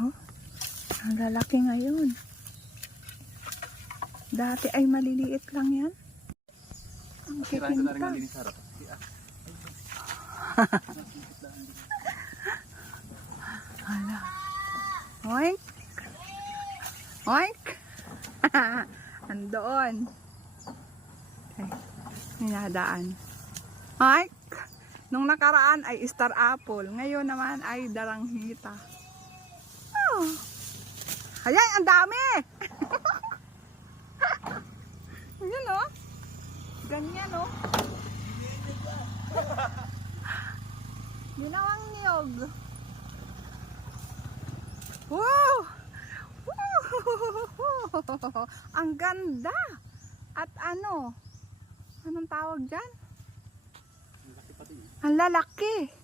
Oh, ang lalaki ngayon. Dati ay maliliit lang yan. Ang kikinta. Hala. Oink. Oink. Andoon. Okay. Minadaan. Oink. Nung nakaraan ay star apple. Ngayon naman ay dalanghita. Oh. Ayan, ang dami! Ayan o. Ganyan o. Ginawang niyog. Wow! Wow! Ang ganda! At ano? Anong tawag dyan? Ang lalaki.